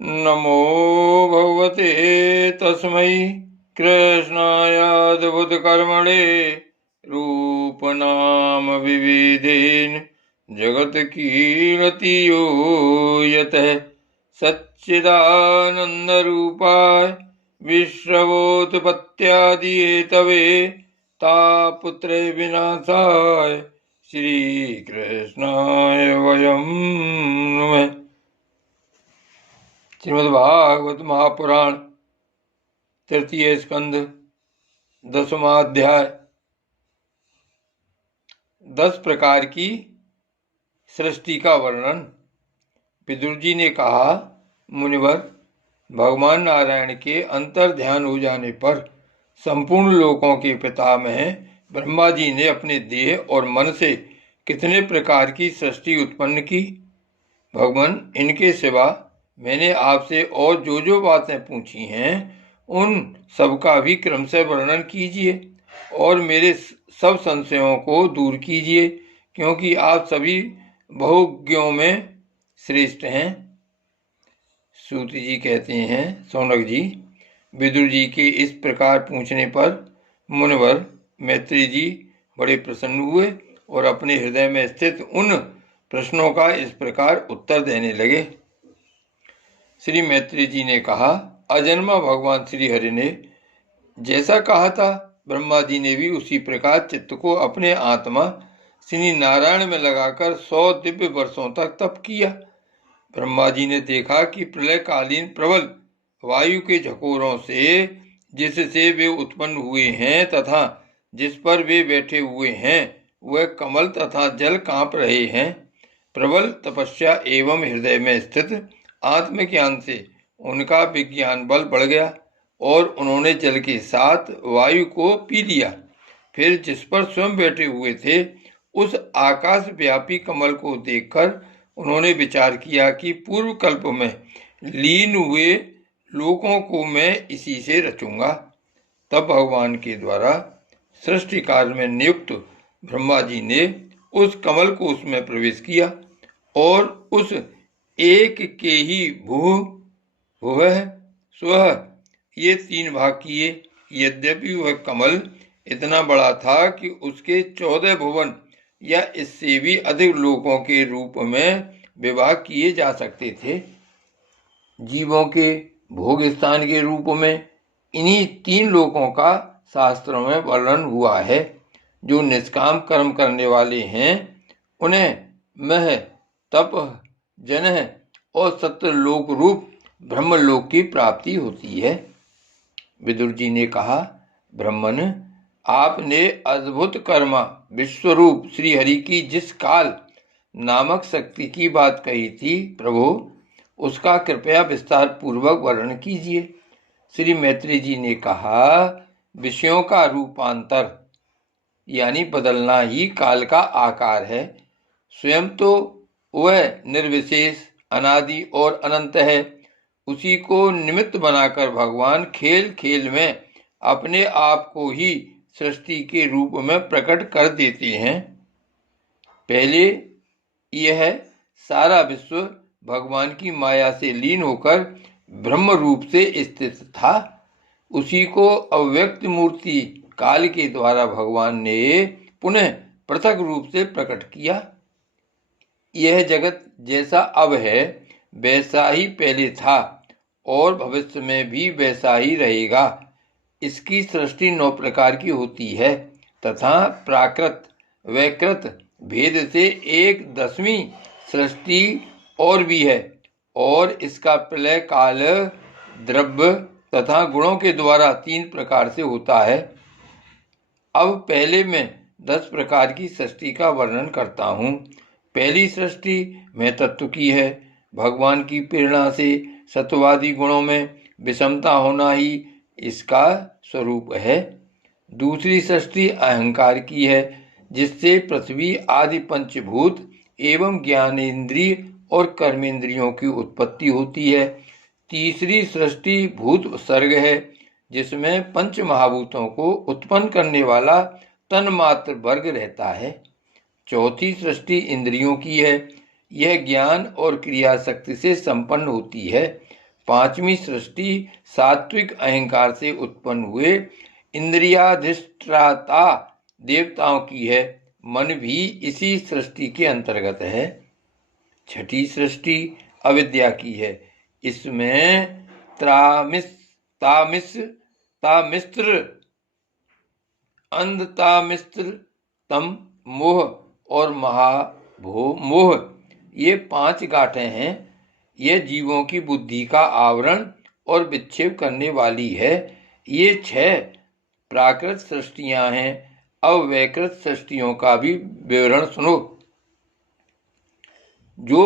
नमो भगवते तस्मै कृष्णायाद्भुतकर्मणे रूपनाम विविधेन जगत्कीर्तियो यतः सच्चिदानन्दरूपाय विश्वोत्पत्त्यादिहेतवे तापत्रय विनाशाय श्रीकृष्णाय वयं नमः। श्रीमद्भागवत महापुराण तृतीय स्कंध 10वां अध्याय। 10 प्रकार की सृष्टि का वर्णन। विदुर जी ने कहा, मुनिवर, भगवान नारायण के अंतर ध्यान हो जाने पर संपूर्ण लोकों के पितामह ब्रह्मा जी ने अपने देह और मन से कितने प्रकार की सृष्टि उत्पन्न की। भगवान, इनके सिवा मैंने आपसे और जो जो बातें पूछी हैं उन सबका भी क्रमशः वर्णन कीजिए और मेरे सब संशयों को दूर कीजिए, क्योंकि आप सभी बहुज्ञों में श्रेष्ठ हैं। सूत जी कहते हैं, सौनक जी, विदुर जी के इस प्रकार पूछने पर मुनिवर मैत्री जी बड़े प्रसन्न हुए और अपने हृदय में स्थित उन प्रश्नों का इस प्रकार उत्तर देने लगे। श्री मैत्री जी ने कहा, अजन्मा भगवान श्री हरि ने जैसा कहा था, ब्रह्मा जी ने भी उसी प्रकार चित्त को अपने आत्मा श्री नारायण में लगाकर 100 दिव्य वर्षों तक तप किया। ब्रह्मा जी ने देखा कि प्रलयकालीन प्रबल वायु के झकोरों से जिससे वे उत्पन्न हुए हैं तथा जिस पर वे बैठे हुए हैं वह कमल तथा जल कांप रहे हैं। प्रबल तपस्या एवं हृदय में स्थित आत्मज्ञान से उनका विज्ञान बल बढ़ गया और उन्होंने जल के साथ वायु को पी लिया। फिर जिस पर स्वयं बैठे हुए थे उस आकाश व्यापी कमल को देखकर उन्होंने विचार किया कि पूर्व कल्प में लीन हुए लोकों को मैं इसी से रचूंगा। तब भगवान के द्वारा सृष्टि कार्य में नियुक्त ब्रह्मा जी ने उस कमल को उसमें प्रवेश किया और उस एक के ही भूः भुवः स्वः ये 3 भाग किए। यद्यपि वह कमल इतना बड़ा था कि उसके 14 भुवन या इससे भी अधिक लोकों के रूप में विभाग किए जा सकते थे। जीवों के भोग स्थान के रूप में इन्हीं 3 लोकों का शास्त्रों में वर्णन हुआ है। जो निष्काम कर्म करने वाले हैं उन्हें मह, तप, जनः और सत्यलोक रूप ब्रह्मलोक की प्राप्ति होती है। विदुर जी ने कहा, ब्रह्मन, आपने अद्भुत कर्मा विश्वरूप श्री हरि की जिस काल नामक शक्ति की बात कही थी, प्रभु उसका कृपया विस्तार पूर्वक वर्णन कीजिए। श्री मैत्री जी ने कहा, विषयों का रूपांतर यानी बदलना ही काल का आकार है। स्वयं तो वह निर्विशेष, अनादि और अनंत है। उसी को निमित्त बनाकर भगवान खेल खेल में अपने आप को ही सृष्टि के रूप में प्रकट कर देते हैं। पहले यह सारा विश्व भगवान की माया से लीन होकर ब्रह्म रूप से स्थित था। उसी को अव्यक्त मूर्ति काल के द्वारा भगवान ने पुनः पृथक रूप से प्रकट किया। यह जगत जैसा अब है वैसा ही पहले था और भविष्य में भी वैसा ही रहेगा। इसकी सृष्टि 9 प्रकार की होती है तथा प्राकृत वैकृत भेद से एक 10वीं सृष्टि और भी है और इसका प्रलय काल द्रव्य तथा गुणों के द्वारा 3 प्रकार से होता है। अब पहले मैं 10 प्रकार की सृष्टि का वर्णन करता हूँ। पहली सृष्टि मैं तत्व की है। भगवान की प्रेरणा से सत्वादि गुणों में विषमता होना ही इसका स्वरूप है। दूसरी सृष्टि अहंकार की है, जिससे पृथ्वी आदि पंचभूत एवं ज्ञानेन्द्रिय और कर्मेंद्रियों की उत्पत्ति होती है। तीसरी सृष्टि भूत सर्ग है, जिसमें पंच महाभूतों को उत्पन्न करने वाला तन्मात्र वर्ग रहता है। चौथी सृष्टि इंद्रियों की है। यह ज्ञान और क्रिया शक्ति से संपन्न होती है। पांचवी सृष्टि सात्विक अहंकार से उत्पन्न हुए इंद्रियाधिष्ठाता देवताओं की है। मन भी इसी सृष्टि के अंतर्गत है। छठी सृष्टि अविद्या की है। इसमें तामिस्त्र अंधतामिस्त्र तम मोह और महामोह ये 5 गांठें हैं। ये जीवों की बुद्धि का आवरण और विक्षेप करने वाली है। ये 6 प्राकृत सृष्टियां हैं। अब वैकृत सृष्टियों का भी विवरण सुनो। जो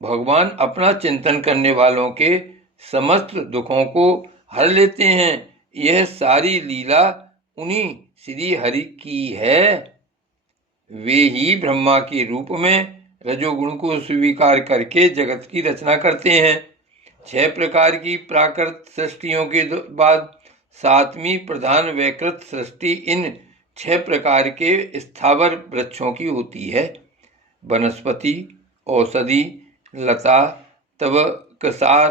भगवान अपना चिंतन करने वालों के समस्त दुखों को हर लेते हैं, यह सारी लीला उन्हीं श्री हरि की है। वे ही ब्रह्मा के रूप में रजोगुण को स्वीकार करके जगत की रचना करते हैं। 6 प्रकार की प्राकृत सृष्टियों के बाद 7वीं प्रधान वैकृत सृष्टि इन 6 प्रकार के स्थावर वृक्षों की होती है। वनस्पति, औषधि, लता, तवकसार,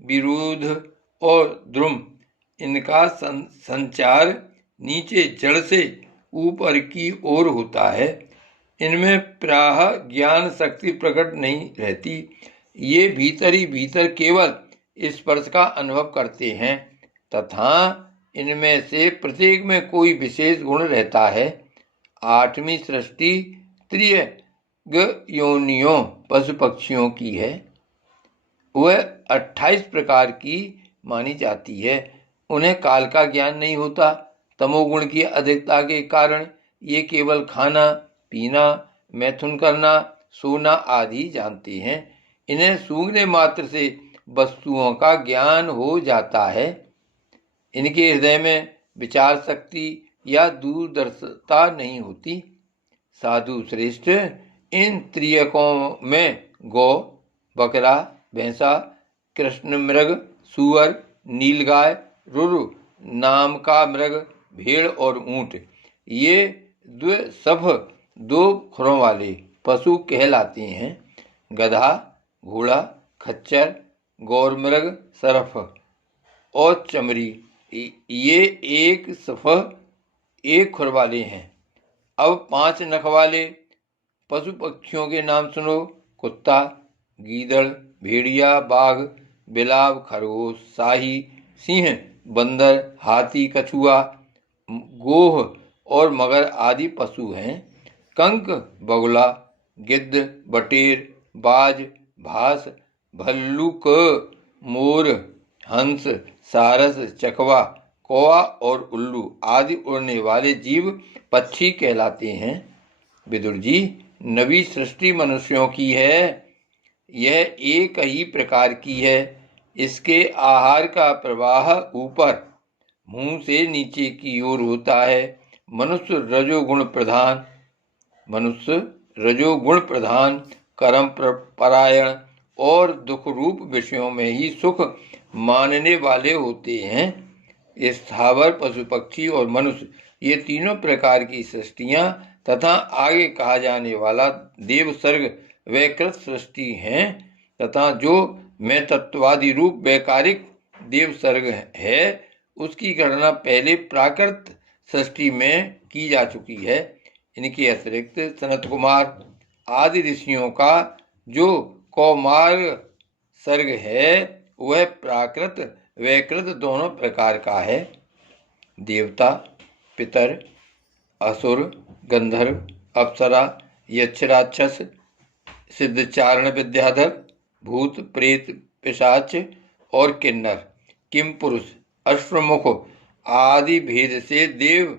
विरुद्ध और द्रुम, इनका संचार नीचे जड़ से ऊपर की ओर होता है। इनमें प्राह ज्ञान शक्ति प्रकट नहीं रहती। ये भीतर ही भीतर केवल स्पर्श का अनुभव करते हैं तथा इनमें से प्रत्येक में कोई विशेष गुण रहता है। 8वीं सृष्टि योनियों पशु पक्षियों की है। वह 28 प्रकार की मानी जाती है। उन्हें काल का ज्ञान नहीं होता। तमोगुण की अधिकता के कारण ये केवल खाना पीना, मैथुन करना, सोना आदि जानते हैं। इन्हें सूंघने मात्र से वस्तुओं का ज्ञान हो जाता है। इनके हृदय में विचार शक्ति या दूरदर्शिता नहीं होती। साधु श्रेष्ठ, इन त्रियकों में गौ, बकरा, भैंसा, कृष्ण मृग, सुअर, नीलगाय, रुरु नाम का मृग, भेड़ और ऊंट, ये सब 2 खुरों वाले पशु कहलाते हैं। गधा, घोड़ा, खच्चर, गौरमृग, सरफ और चमरी, ये 1 खुर वाले हैं। अब 5 नख वाले पशु पक्षियों के नाम सुनो। कुत्ता, गीदड़, भेड़िया, बाघ, बिलाव, खरगोश, शाही, सिंह, बंदर, हाथी, कछुआ, गोह और मगर आदि पशु हैं। कंक, बगुला, गिद्ध, बटेर, बाज, भास, भल्लुक, मोर, हंस, सारस, चकवा, कौवा और उल्लू आदि उड़ने वाले जीव पक्षी कहलाते हैं। विदुर जी, नवी सृष्टि मनुष्यों की है। यह एक ही प्रकार की है। इसके आहार का प्रवाह ऊपर मुंह से नीचे की ओर होता है। मनुष्य रजोगुण प्रधान, कर्म परायण और दुख रूप विषयों में ही सुख मानने वाले होते हैं। स्थावर, पशु पक्षी और मनुष्य, ये तीनों प्रकार की सृष्टियां तथा आगे कहा जाने वाला देव सर्ग वैकृत सृष्टि हैं तथा जो मैं तत्वादि रूप वैकारिक देव सर्ग है उसकी गणना पहले प्राकृत सृष्टि में की जा चुकी है। इनके अतिरिक्त सनत कुमार आदि ऋषियों का जो कौमार सर्ग है वह प्राकृत वैकृत दोनों प्रकार का है। देवता, पितर, असुर, गंधर्व, अप्सरा, यक्ष, राक्षस, सिद्धचारण, विद्याधर, भूत, प्रेत, पिशाच और किन्नर, किम पुरुष, अश्वमुख आदि भेद से देव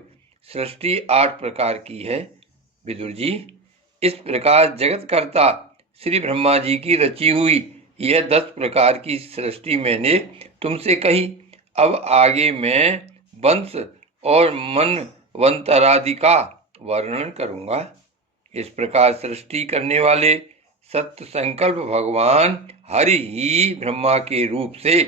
सृष्टि 8 प्रकार की है। विदुर जी, इस प्रकार जगतकर्ता श्री ब्रह्मा जी की रची हुई यह 10 प्रकार की सृष्टि मैंने तुमसे कही। अब आगे मैं वंश और मनवंतरादि का वर्णन करूंगा। इस प्रकार सृष्टि करने वाले सत्य संकल्प भगवान हरि ही ब्रह्मा के रूप से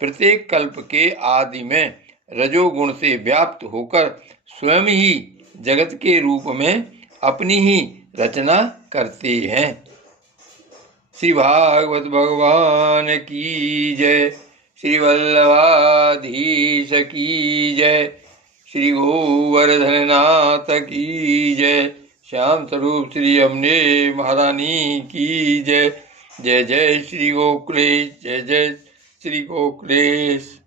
प्रत्येक कल्प के आदि में रजोगुण से व्याप्त होकर स्वयं ही जगत के रूप में अपनी ही रचना करते हैं। श्री भागवत भगवान की जय। श्री वल्लभाधीश की जय। श्री गोवर्धननाथ की जय। श्याम स्वरूप श्री अम्बे महारानी की जय। जय जय श्री गोकुलेश, जय जय श्री गोकुलेश।